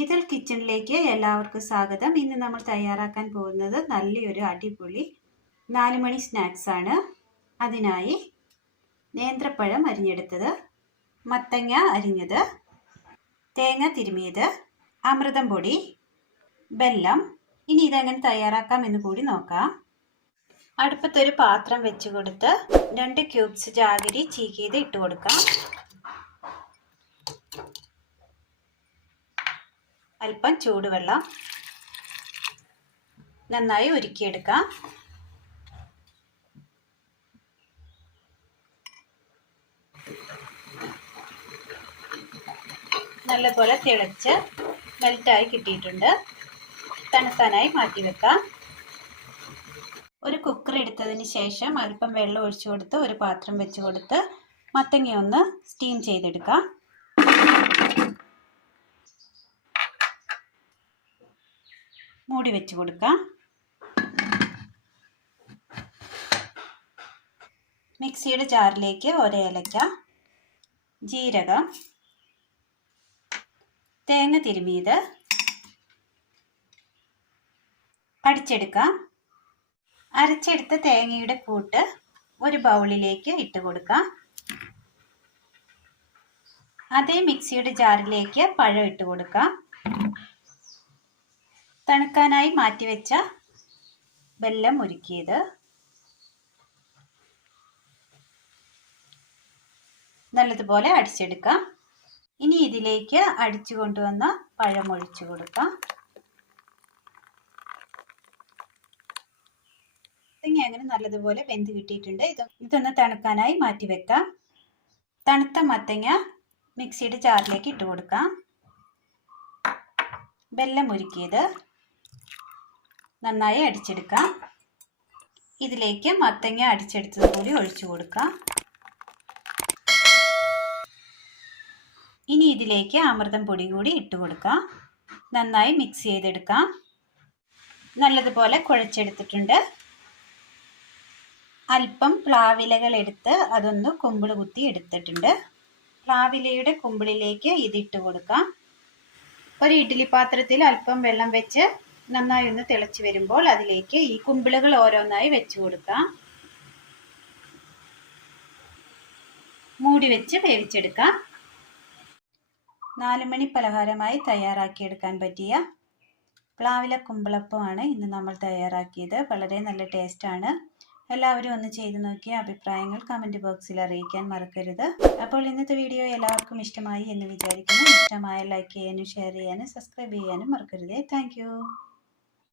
ഇതിൽ കിച്ചണിലേക്ക് എല്ലാവർക്കും സ്വാഗതം. ഇന്ന് നമ്മൾ തയ്യാറാക്കാൻ പോകുന്നത് നല്ലൊരു അടിപൊളി നാലുമണി സ്നാക്സ് ആണ്. അതിനായി നേന്ത്രപ്പഴം അരിഞ്ഞെടുത്തത് മത്തങ്ങ അരിഞ്ഞത് തേങ്ങ തിരുമിയത് അമൃതം പൊടി വെല്ലം ഇനി ഇതെങ്ങനെ തയ്യാറാക്കാം എന്ന് കൂടി നോക്കാം. അടുപ്പത്തൊരു പാത്രം വെച്ച് കൊടുത്ത് രണ്ട് ക്യൂബ്സ് ജാഗരി ചീക്കിയത് ഇട്ട് കൊടുക്കാം. അല്പം ചൂടുവെള്ളം നന്നായി ഉരുക്കിയെടുക്കാം. നല്ലപോലെ തിളച്ച് മെൽറ്റായി കിട്ടിയിട്ടുണ്ട്. തണുത്താനായി മാറ്റി വെക്കാം. ഒരു കുക്കർ എടുത്തതിന് ശേഷം അല്പം വെള്ളം ഒഴിച്ചു കൊടുത്ത് ഒരു പാത്രം വെച്ച് കൊടുത്ത് മത്തങ്ങ ഒന്ന് സ്റ്റീം ചെയ്തെടുക്കാം. മൂടി വെച്ച് കൊടുക്കാം. മിക്സിയുടെ ജാറിലേക്ക് ഒരേലക്ക ജീരകം തേങ്ങ തിരുമിയത് അടിച്ചെടുക്കാം. അരച്ചെടുത്ത തേങ്ങയുടെ കൂട്ട് ഒരു ബൗളിലേക്ക് ഇട്ട് കൊടുക്കാം. അതേ മിക്സിയുടെ ജാറിലേക്ക് പഴം ഇട്ട് കൊടുക്കാം. തണുക്കാനായി മാറ്റിവെച്ച വെല്ലം ഒരുക്കിയത്. നല്ലതുപോലെ അടിച്ചെടുക്കാം. ഇനി ഇതിലേക്ക് അടിച്ചു കൊണ്ടുവന്ന പഴം ഒഴിച്ചു കൊടുക്കാം. മത്തങ്ങ അങ്ങനെ നല്ലതുപോലെ വെന്ത് കിട്ടിയിട്ടുണ്ട്. ഇത് ഇതൊന്ന് തണുക്കാനായി മാറ്റി വെക്കാം തണുത്ത മത്തങ്ങ മിക്സിയുടെ ജാറിലേക്ക് ഇട്ട് കൊടുക്കാം. വെല്ലം ഉരുക്കിയത് നന്നായി അടിച്ചെടുക്കാം ഇതിലേക്ക് മത്തങ്ങ അടിച്ചെടുത്തത് കൂടി ഒഴിച്ചു കൊടുക്കാം ഇനി ഇതിലേക്ക് അമൃതം പൊടി കൂടി ഇട്ട് കൊടുക്കാം നന്നായി മിക്സ് ചെയ്തെടുക്കാം നല്ലതുപോലെ കുഴച്ചെടുത്തിട്ടുണ്ട്. അല്പം പ്ലാവിലകൾ എടുത്ത് അതൊന്ന് കുമ്പിൾ കുത്തി എടുത്തിട്ടുണ്ട്. പ്ലാവിലയുടെ കുമ്പിളിലേക്ക് ഇതിട്ട് കൊടുക്കാം ഒരു ഇഡ്ഡലി പാത്രത്തിൽ അല്പം വെള്ളം വെച്ച് നന്നായി ഒന്ന് തിളച്ച് വരുമ്പോൾ അതിലേക്ക് ഈ കുമ്പിളുകൾ ഓരോന്നായി വെച്ച് കൊടുക്കാം. മൂടി വെച്ച് വേവിച്ചെടുക്കാം. നാലുമണി പലഹാരമായി തയ്യാറാക്കിയെടുക്കാൻ പറ്റിയ പ്ലാവില കുമ്പിളപ്പമാണ് ഇന്ന് നമ്മൾ തയ്യാറാക്കിയത്. വളരെ നല്ല ടേസ്റ്റാണ്. എല്ലാവരും ഒന്ന് ചെയ്തു നോക്കിയ അഭിപ്രായങ്ങൾ കമന്റ് ബോക്സിൽ അറിയിക്കാൻ മറക്കരുത്. അപ്പോൾ ഇന്നത്തെ വീഡിയോ എല്ലാവർക്കും ഇഷ്ടമായി എന്ന് വിചാരിക്കുന്നു. ഇഷ്ടമായ ലൈക്ക് ചെയ്യാനും ഷെയർ ചെയ്യാനും സബ്സ്ക്രൈബ് ചെയ്യാനും മറക്കരുത്. താങ്ക്